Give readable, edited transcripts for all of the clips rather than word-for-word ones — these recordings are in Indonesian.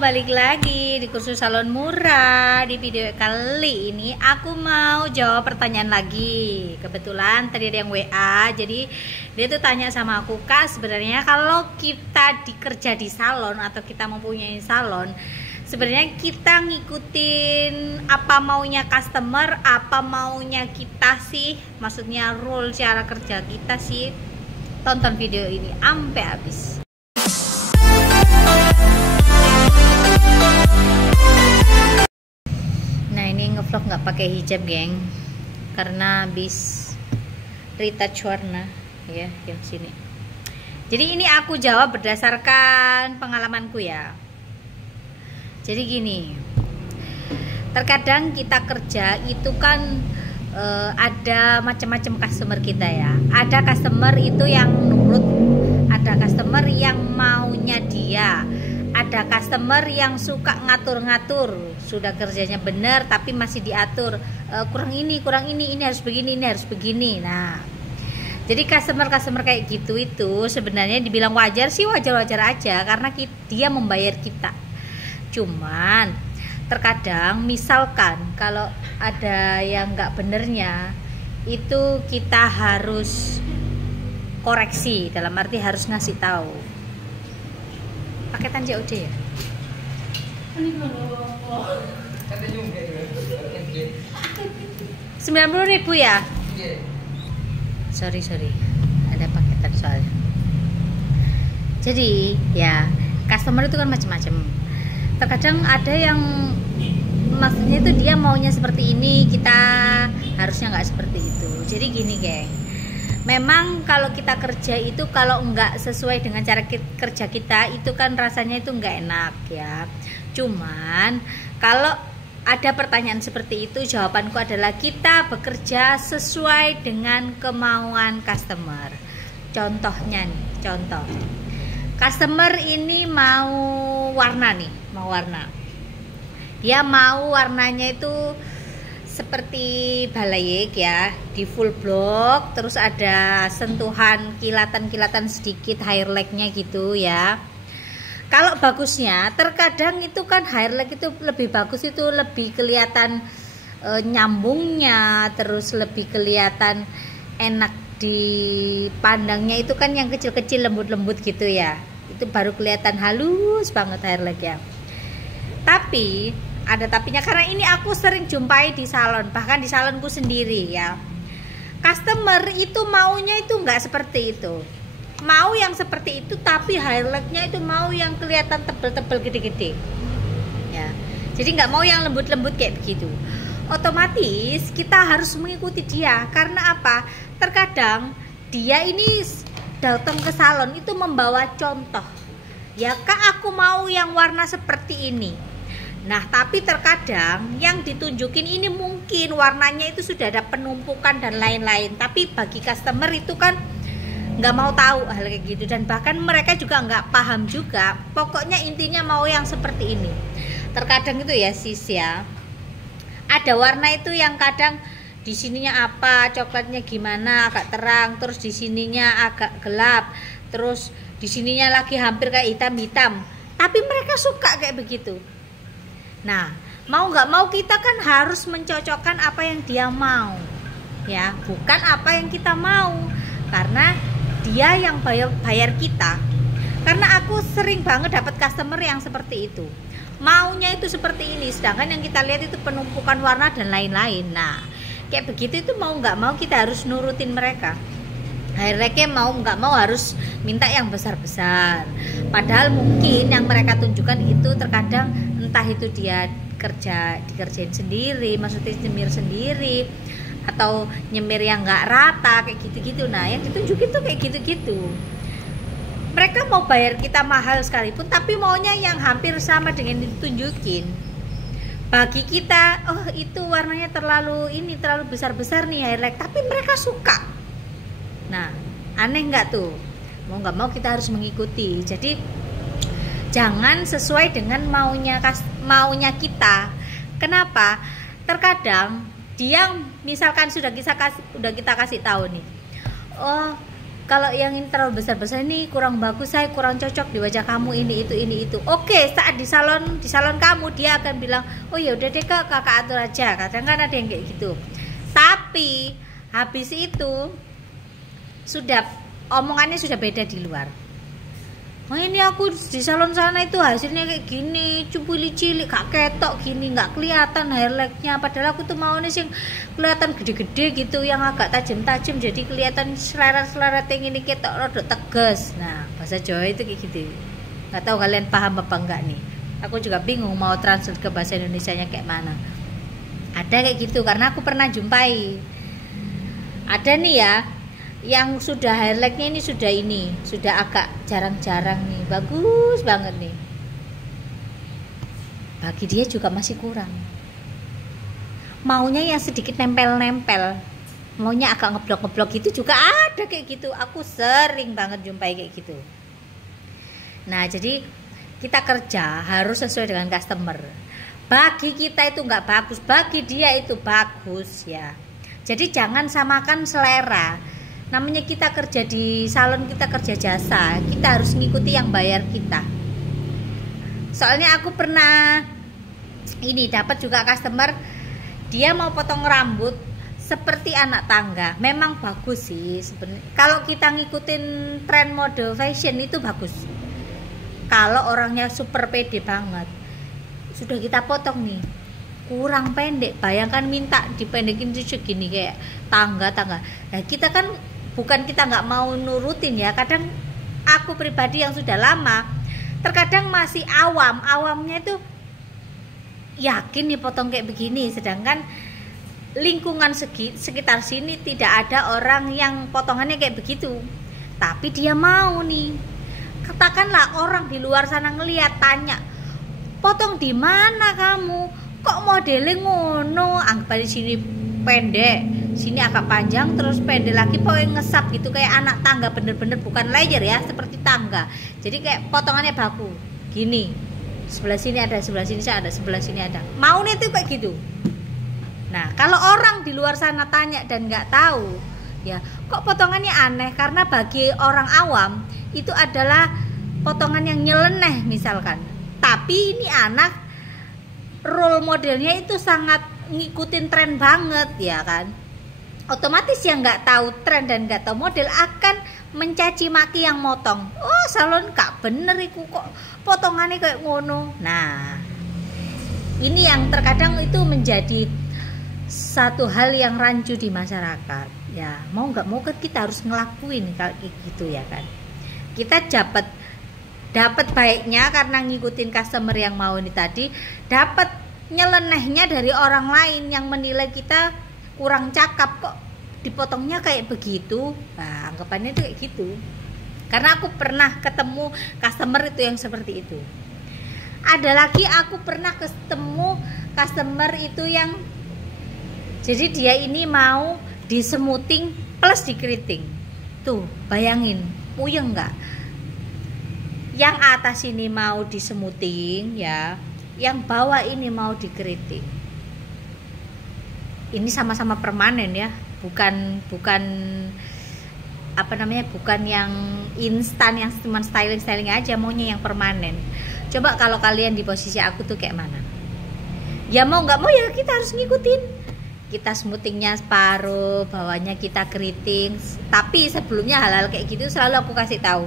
balik lagi di kursus salon murah. Di video kali ini aku mau jawab pertanyaan lagi. Kebetulan tadi ada yang WA, jadi dia tuh tanya sama aku, Kak, sebenarnya kalau kita dikerja di salon atau kita mempunyai salon, sebenarnya kita ngikutin apa maunya customer, apa maunya kita sih? Maksudnya rule cara kerja kita sih. Tonton video ini sampai habis. Nah, ini ngevlog nggak pakai hijab, geng, karena habis retouch warna ya yang sini. Jadi ini aku jawab berdasarkan pengalamanku ya. Jadi gini, terkadang kita kerja itu kan ada macam-macam customer kita ya. Ada customer itu yang nurut, ada customer yang maunya dia, ada customer yang suka ngatur-ngatur, sudah kerjanya benar tapi masih diatur, kurang ini harus begini, ini harus begini. Nah, jadi customer kayak gitu itu sebenarnya dibilang wajar sih, wajar-wajar aja karena dia membayar kita. Cuman terkadang misalkan kalau ada yang nggak benernya, itu kita harus koreksi, dalam arti harus ngasih tahu. Paketan COD ya? 90.000 ya? Sorry, ada paketan soalnya. Jadi ya, customer itu kan macam-macam. Terkadang ada yang maksudnya itu dia maunya seperti ini, kita harusnya nggak seperti itu. Jadi gini, geng, memang kalau kita kerja itu kalau nggak sesuai dengan cara kerja kita itu kan rasanya itu nggak enak ya. Cuman kalau ada pertanyaan seperti itu, jawabanku adalah kita bekerja sesuai dengan kemauan customer. Contohnya nih, contoh customer ini mau warna nih, mau warna. Dia mau warnanya itu seperti balayik ya, di full block, terus ada sentuhan kilatan-kilatan sedikit highlight-nya gitu ya. Kalau bagusnya, terkadang itu kan highlight itu lebih bagus, itu lebih kelihatan nyambungnya, terus lebih kelihatan enak dipandangnya, itu kan yang kecil-kecil lembut-lembut gitu ya. Itu baru kelihatan halus banget highlight ya. Tapi ada tapinya, karena ini aku sering jumpai di salon, bahkan di salonku sendiri ya. Customer itu maunya itu nggak seperti itu, mau yang seperti itu, tapi highlightnya itu mau yang kelihatan tebel-tebel gede-gede ya. Jadi nggak mau yang lembut-lembut kayak begitu. Otomatis kita harus mengikuti dia. Karena apa? Terkadang dia ini datang ke salon itu membawa contoh ya, Kak, aku mau yang warna seperti ini. Nah, tapi terkadang yang ditunjukin ini mungkin warnanya itu sudah ada penumpukan dan lain-lain, tapi bagi customer itu kan nggak mau tahu hal kayak gitu, dan bahkan mereka juga nggak paham juga. Pokoknya intinya mau yang seperti ini. Terkadang itu ya sis ya, ada warna itu yang kadang di sininya apa, coklatnya gimana, agak terang, terus di sininya agak gelap, terus di sininya lagi hampir kayak hitam-hitam, tapi mereka suka kayak begitu. Nah, mau nggak mau kita kan harus mencocokkan apa yang dia mau ya, bukan apa yang kita mau, karena dia yang bayar kita. Karena aku sering banget dapat customer yang seperti itu, maunya itu seperti ini, sedangkan yang kita lihat itu penumpukan warna dan lain-lain. Nah, kayak begitu itu mau nggak mau kita harus nurutin mereka. Highlightnya mau nggak mau harus minta yang besar-besar, padahal mungkin yang mereka tunjukkan itu terkadang entah itu dia dikerjain sendiri, maksudnya nyemir sendiri, atau nyemir yang nggak rata kayak gitu-gitu. Nah, yang ditunjukin tuh kayak gitu-gitu. Mereka mau bayar kita mahal sekalipun, tapi maunya yang hampir sama dengan ditunjukin. Bagi kita, oh itu warnanya terlalu besar-besar nih highlight, tapi mereka suka. Nah, aneh nggak tuh? Mau nggak mau kita harus mengikuti. Jadi jangan sesuai dengan maunya kita. Kenapa? Terkadang dia misalkan sudah kita kasih tahu nih, oh kalau yang ini terlalu besar-besar ini kurang bagus, saya kurang cocok di wajah kamu, ini itu. Oke, saat di salon kamu dia akan bilang, oh ya udah deh kak, kakak atur aja. Kadang kan ada yang kayak gitu. Tapi habis itu sudah omongannya sudah beda di luar. Oh ini aku di salon sana itu hasilnya kayak gini, cupuli cilik, gak ketok gini, nggak kelihatan highlightnya. Padahal aku tuh mau nih yang kelihatan gede-gede gitu, yang agak tajam-tajam, jadi kelihatan seleret-seleret yang ini ketok rodok tegas. Nah bahasa Jawa itu kayak gitu. Nggak tahu kalian paham apa enggak nih? Aku juga bingung mau translate ke bahasa Indonesianya kayak mana. Ada kayak gitu karena aku pernah jumpai. Ada nih ya, yang sudah highlightnya ini sudah agak jarang-jarang nih, bagus banget nih. Bagi dia juga masih kurang. Maunya yang sedikit nempel-nempel, maunya agak ngeblok-ngeblok gitu juga ada kayak gitu. Aku sering banget jumpai kayak gitu. Nah jadi kita kerja harus sesuai dengan customer. Bagi kita itu nggak bagus, bagi dia itu bagus ya. Jadi jangan samakan selera. Namanya kita kerja di salon, kita kerja jasa, kita harus ngikuti yang bayar kita. Soalnya aku pernah ini dapat juga customer, dia mau potong rambut seperti anak tangga. Memang bagus sih sebenarnya. Kalau kita ngikutin tren mode fashion itu bagus. Kalau orangnya super pede banget, sudah kita potong nih kurang pendek, bayangkan minta dipendekin tuh segini kayak tangga. Nah kita kan bukan kita nggak mau nurutin ya, kadang aku pribadi yang sudah lama terkadang masih awamnya itu yakin nih potong kayak begini, sedangkan lingkungan sekitar sini tidak ada orang yang potongannya kayak begitu, tapi dia mau nih. Katakanlah orang di luar sana ngelihat, tanya, potong di mana kamu, kok modelnya ngono, anggap di sini pendek, sini agak panjang, terus pendek lagi, pokoknya ngesap gitu kayak anak tangga, bener-bener bukan layer ya, seperti tangga. Jadi kayak potongannya baku gini, sebelah sini ada, sebelah sini ada, sebelah sini ada, mau nih tuh kayak gitu. Nah kalau orang di luar sana tanya dan nggak tahu ya, kok potongannya aneh, karena bagi orang awam itu adalah potongan yang nyeleneh misalkan, tapi ini anak role modelnya itu sangat ngikutin tren banget ya kan. Otomatis yang nggak tahu tren dan nggak tahu model akan mencaci maki yang motong. Oh salon kak bener iku kok potongannya kayak ngono. Nah ini yang terkadang itu menjadi satu hal yang rancu di masyarakat ya. Mau nggak mau kan kita harus ngelakuin kayak gitu ya kan. Kita dapat baiknya karena ngikutin customer yang mau ini tadi, dapat nyelenehnya dari orang lain yang menilai kita kurang cakep, kok dipotongnya kayak begitu. Nah anggapannya itu kayak gitu, karena aku pernah ketemu customer itu yang seperti itu. Ada lagi aku pernah ketemu customer itu yang jadi dia ini mau disemuting plus dikeriting. Tuh bayangin, puyeng nggak? Yang atas ini mau disemuting ya, yang bawah ini mau dikeriting. Ini sama-sama permanen ya, bukan apa namanya, bukan yang instan yang cuma styling aja, maunya yang permanen. Coba kalau kalian di posisi aku tuh kayak mana? Ya mau nggak mau ya kita harus ngikutin. Kita smoothingnya separuh, bawahnya kita keriting. Tapi sebelumnya hal-hal kayak gitu selalu aku kasih tahu.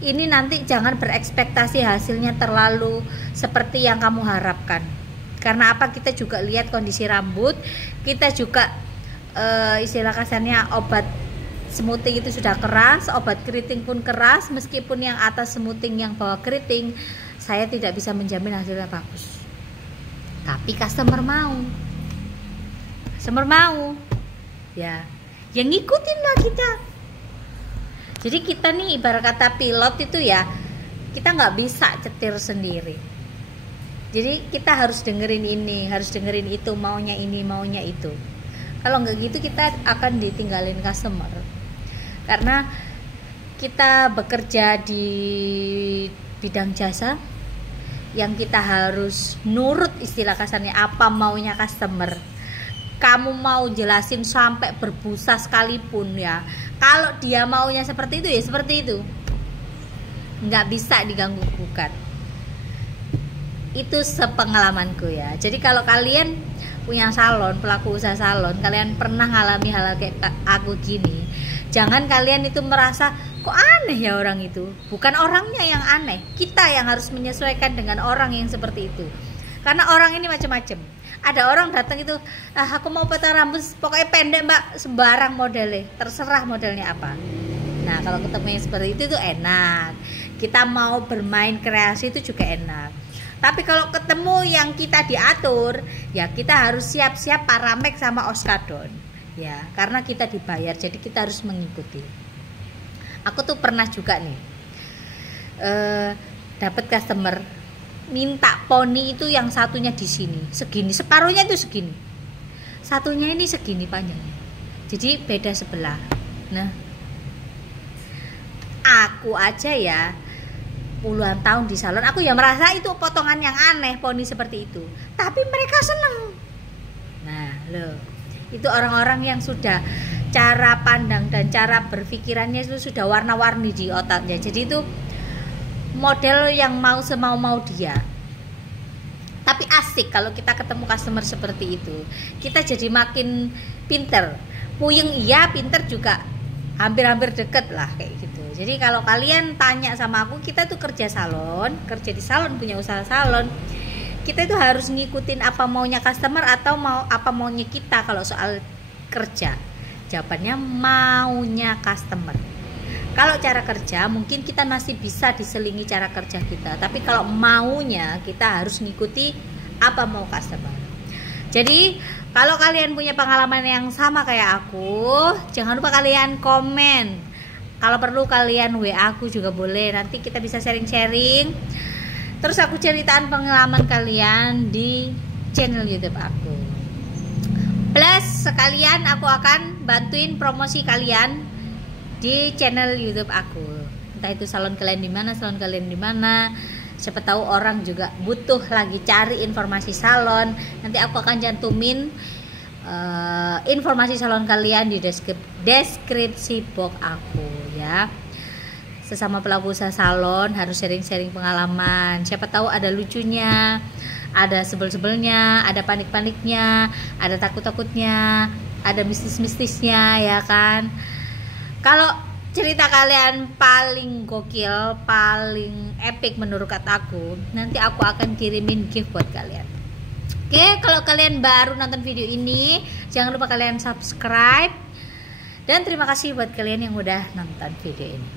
Ini nanti jangan berekspektasi hasilnya terlalu seperti yang kamu harapkan. Karena apa? Kita juga lihat kondisi rambut, kita juga istilah kasarnya obat smoothing itu sudah keras, obat keriting pun keras. Meskipun yang atas smoothing, yang bawah keriting, saya tidak bisa menjamin hasilnya bagus. Tapi customer mau ya, yang ngikutin lah kita. Jadi kita nih ibarat kata pilot itu ya, kita nggak bisa cetir sendiri. Jadi kita harus dengerin ini, harus dengerin itu, maunya ini, maunya itu. Kalau nggak gitu kita akan ditinggalin customer. Karena kita bekerja di bidang jasa, yang kita harus nurut istilah kasarnya apa maunya customer. kamu mau jelasin sampai berbusa sekalipun ya, kalau dia maunya seperti itu ya seperti itu, nggak bisa diganggu gugat. Itu sepengalamanku ya. Jadi kalau kalian punya salon, pelaku usaha salon, kalian pernah ngalami hal kayak aku gini, jangan kalian itu merasa kok aneh ya orang itu. Bukan orangnya yang aneh, kita yang harus menyesuaikan dengan orang yang seperti itu. Karena orang ini macam-macam. Ada orang datang itu, aku mau potong rambut pokoknya pendek mbak, sembarang modelnya, terserah modelnya apa. Nah kalau ketemu yang seperti itu tuh enak, kita mau bermain kreasi itu juga enak. Tapi kalau ketemu yang kita diatur, ya kita harus siap-siap paramek sama oskadon ya, karena kita dibayar, jadi kita harus mengikuti. Aku tuh pernah juga nih dapat customer minta poni itu yang satunya di sini segini, separuhnya itu segini, satunya ini segini panjangnya, jadi beda sebelah. Nah aku aja ya puluhan tahun di salon, aku ya merasa itu potongan yang aneh, poni seperti itu, tapi mereka seneng. Nah loh, itu orang-orang yang sudah cara pandang dan cara berpikirannya itu sudah warna-warni di otaknya. Jadi itu model yang mau semau-mau dia. Tapi asik kalau kita ketemu customer seperti itu, kita jadi makin pinter. Puyeng iya, pinter juga hampir-hampir deket lah kayak gitu. Jadi kalau kalian tanya sama aku, kita tuh kerja di salon, punya usaha salon, kita itu harus ngikutin apa maunya customer atau apa maunya kita. Kalau soal kerja, jawabannya maunya customer. Kalau cara kerja mungkin kita masih bisa diselingi cara kerja kita, tapi kalau maunya kita harus ngikuti apa mau customer. Jadi kalau kalian punya pengalaman yang sama kayak aku, jangan lupa kalian komen. Kalau perlu kalian WA aku juga boleh, nanti kita bisa sharing-sharing. Terus aku ceritaan pengalaman kalian di channel YouTube aku. Plus sekalian aku akan bantuin promosi kalian di channel YouTube aku. Entah itu salon kalian di mana, salon kalian di mana. Siapa tahu orang juga butuh lagi cari informasi salon. Nanti aku akan cantumin informasi salon kalian di deskripsi box aku ya. Sesama pelaku usaha salon harus sharing-sharing pengalaman. Siapa tahu ada lucunya, ada sebel-sebelnya, ada panik-paniknya, ada takut-takutnya, ada mistis-mistisnya ya kan. Kalau cerita kalian paling gokil, paling epic menurut aku, nanti aku akan kirimin gift buat kalian. Oke, kalau kalian baru nonton video ini, jangan lupa kalian subscribe. Dan terima kasih buat kalian yang udah nonton video ini.